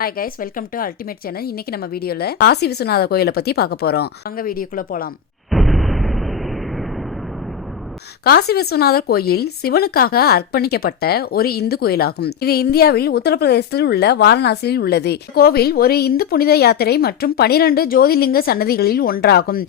Hi guys, welcome to ultimate channel. இன்னைக்கு நம்ம வீடியோல காசி விஸ்வநாதர் கோயிலை பத்தி பார்க்க போறோம். அங்க வீடியோக்குள்ள போலாம். காசி விஸ்வநாதர் கோயில் சிவனுக்காக அர்ப்பணிக்கப்பட்ட ஒரு இந்து கோயிலாகும். இது இந்தியாவில் உத்தரப்பிரதேசத்தில் உள்ள வாரணாசியில் உள்ளது. கோவில் ஒரு இந்து புனித யாத்திரை மற்றும் 12 ஜோதிலிங்க சன்னதிகளில் ஒன்றாகும்.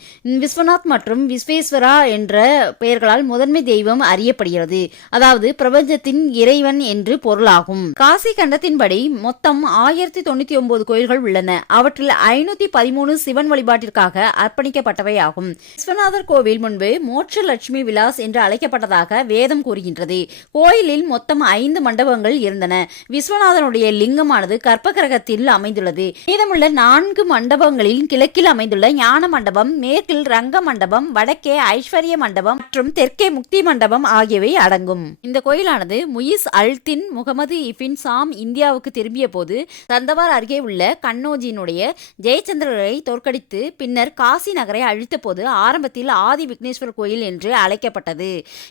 விஸ்வநாத் மற்றும் விஸ்வேஸ்வரா என்ற பெயர்களால் முதன்மை தெய்வம் அறியப்படுகிறது. அதாவது பிரபஞ்சத்தின் இறைவன் என்று பொருளாகும். காசி கண்டத்தின்படி மொத்தம் 1099 கோயில்கள் உள்ளன. அவற்றில் 513 சிவன் வழிபாட்டிற்காக அர்ப்பணிக்கப்பட்டவை ஆகும். விஸ்வநாதர் கோவில் முன்பு மோட்ச லட்சுமி விலாஸ் என்று அழைக்கப்பட்டதாக வேதம் கூறுகின்றது. கோயிலில் மொத்தம் 5 மண்டபங்கள் இருந்தன. விஸ்வநாதனுடைய லிங்கமானது கற்பகிரகத்தில் அமைந்துள்ளது. மீதமுள்ள 4 மண்டபங்களில் கிழக்கில் அமைந்துள்ள ஞான மண்டபம், மேற்கில் ரங்க மண்டபம், வடக்கே ஐஸ்வர்ய மண்டபம் மற்றும் தெற்கே முக்தி மண்டபம் ஆகியவை அடங்கும். இந்த கோயிலானது முயிஸ் அல்தின் முகமது இபின் சாம் இந்தியாவுக்கு திரும்பிய போது தந்தவார் அருகே உள்ள கண்ணோஜினுடைய ஜெயச்சந்திரரை தோற்கடித்து பின்னர் காசி நகரை அழித்த போது ஆரம்பத்தில் ஆதி விக்னேஸ்வரர் கோயில் என்று அழைக்கப்பட்டது.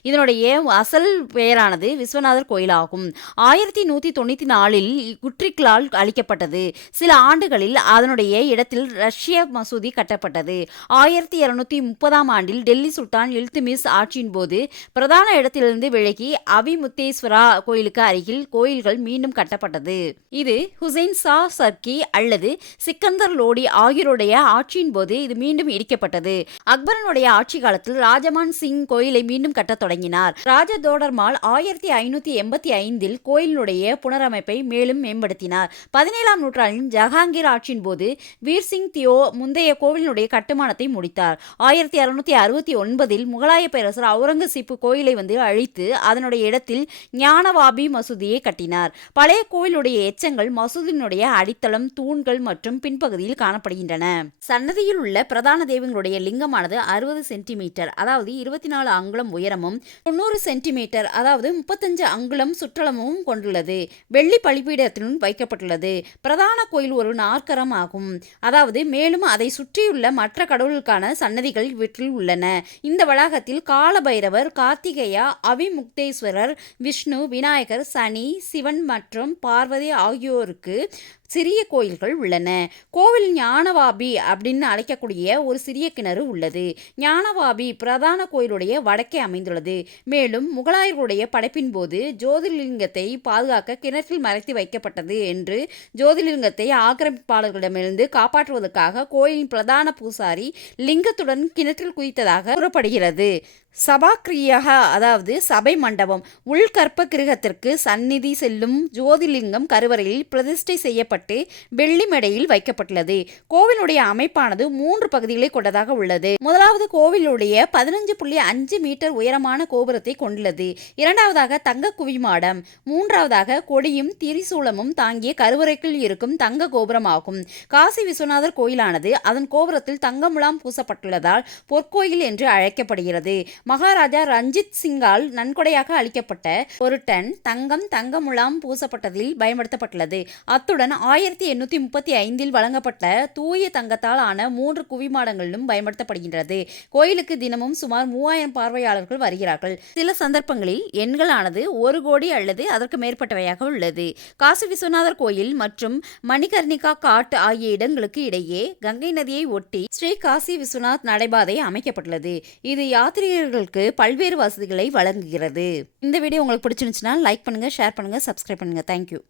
இதனுடைய அசல் பெயரானது விஸ்வநாதர் கோயிலாகும். 1194இல் குட்ரிக்கலால் அளிக்கப்பட்டது. சில ஆண்டுகளில் அதனுடைய இடத்தில் ரஷ்ய மசூதி கட்டப்பட்டது. 1230ஆம் ஆண்டில் டெல்லி சுல்தான் இல்துமிஸ் ஆட்சியின் போது பிரதான இடத்திலிருந்து விலகி அபிமுக்தேஸ்வரா கோயிலுக்கு அருகில் கோயில்கள் மீண்டும் கட்டப்பட்டது. இது ஹுசைன் ஷா சர்க்கி அல்லது சிக்கந்தர் லோடி ஆகியோருடைய ஆட்சியின் போது இது மீண்டும் இடிக்கப்பட்டது. அக்பரனுடைய ஆட்சி காலத்தில் ராஜமான் சிங் கோயிலை மீண்டும் கட்டத் தொடங்கினார். ராஜ தோடர்மால் 1585இல் கோயிலுடைய புனரமைப்பை மேலும் மேம்படுத்தினார். 17ஆம் நூற்றாண்டில் ஜஹாங்கீர் ஆட்சியின் போது வீர்சிங் தியோ முந்தைய கோவிலுடைய கட்டுமானத்தை முடித்தார். 1669இல் முகலாய பேரரசர் அவுரங்கசீப் கோயிலை அழித்து அதனுடைய இடத்தில் ஞானவாபி மசூதியை கட்டினார். பழைய கோயிலுடைய எச்சங்கள் மசூதியினுடைய அடித்தளம், தூண்கள் மற்றும் பின்பகுதியில் காணப்படுகின்றன. சன்னதியில் உள்ள பிரதான தெய்வங்களுடைய லிங்கமானது 60 சென்டிமீட்டர் அதாவது 24 அங்குலம் உயரமும் 90 சென்டிமீட்டர் அதாவது 35 அங்குலம் சுற்றளமும் கொண்டுள்ளது. வெள்ளி பலிபீடத்திலும் வைக்கப்பட்டுள்ளது. பிரதான கோயில் ஒரு நாற்கரம் ஆகும். அதாவது மேலும் அதை சுற்றியுள்ள மற்ற கடவுளுக்கான சன்னதிகள் இவற்றில் உள்ளன. இந்த வளாகத்தில் கால பைரவர், கார்த்திகேயா, அபிமுக்தேஸ்வரர், விஷ்ணு, விநாயகர், சனி, சிவன் மற்றும் பார்வதி ஆகியோருக்கு சிறிய கோயில்கள் உள்ளன. கோவில் ஞானவாபி அப்படின்னு அழைக்கக்கூடிய ஒரு சிறிய கிணறு உள்ளது. ஞானவாபி பிரதான கோயிலுடைய வடக்கே அமைந்துள்ளது. மேலும் முகலாயர்களுடைய படைப்பின் போது ஜோதிர்லிங்கத்தை பாதுகாக்க கிணற்றில் மறைத்து வைக்கப்பட்டது என்று ஜோதிர்லிங்கத்தை ஆக்கிரமிப்பாளர்களிடமிருந்து காப்பாற்றுவதற்காக கோயிலின் பிரதான பூசாரி லிங்கத்துடன் கிணற்றில் குதித்ததாக கூறப்படுகிறது. சபாக்கிரியாக அதாவது சபை மண்டபம் உள்கற்ப கிரகத்திற்கு சந்நிதி செல்லும் ஜோதிர்லிங்கம் கருவறையில் பிரதிஷ்டை செய்யப்பட்டு வெள்ளி மேடையில் வைக்கப்பட்டுள்ளது. கோவிலுடைய அமைப்பானது 3 பகுதிகளை கொண்டதாக உள்ளது. முதலாவது கோவிலுடைய 15.5 மீட்டர் உயரமான கோபுரத்தை கொண்டுள்ளது. இரண்டாவதாக தங்க குவிமாடம், மூன்றாவதாக கொடியும் திரிசூலமும் தாங்கிய கருவறைக்குள் இருக்கும் தங்க கோபுரம் ஆகும். காசி விஸ்வநாதர் கோயிலானது அதன் கோபுரத்தில் தங்கமுலாம் பூசப்பட்டுள்ளதால் பொற்கோயில் என்று அழைக்கப்படுகிறது. மகாராஜா ரஞ்சித் சிங்கால் நன்கொடையாக அளிக்கப்பட்ட 1 டன் தங்கம் தங்கமுலாம் பூசப்பட்டதில் பயன்படுத்தப்பட்டுள்ளது. அத்துடன் 1835இல் வழங்கப்பட்ட தூய தங்கத்தால் ஆன 3 குவிமாடங்களிலும் பயன்படுத்தப்படுகின்றது. கோயிலுக்கு தினமும் சுமார் 3000 பார்வையாளர்கள் வருகிறார்கள். சில சந்தர்ப்பங்களில் எண்களானது 1 கோடி அல்லது அதற்கு மேற்பட்டவையாக உள்ளது. காசி விஸ்வநாதர் கோயில் மற்றும் மணிகர்ணிகா காட் ஆகிய இடங்களுக்கு இடையே கங்கை நதியை ஒட்டி ஸ்ரீ காசி விஸ்வநாத் நடைபாதை அமைக்கப்பட்டுள்ளது. இது யாத்ரீகர்களுக்கு பல்வேறு வசதிகளை வழங்குகிறது. இந்த வீடியோ உங்களுக்கு பிடிச்சிருந்துச்சுன்னா லைக் பண்ணுங்க, ஷேர் பண்ணுங்க, சப்ஸ்கிரைப் பண்ணுங்க. தேங்க்யூ.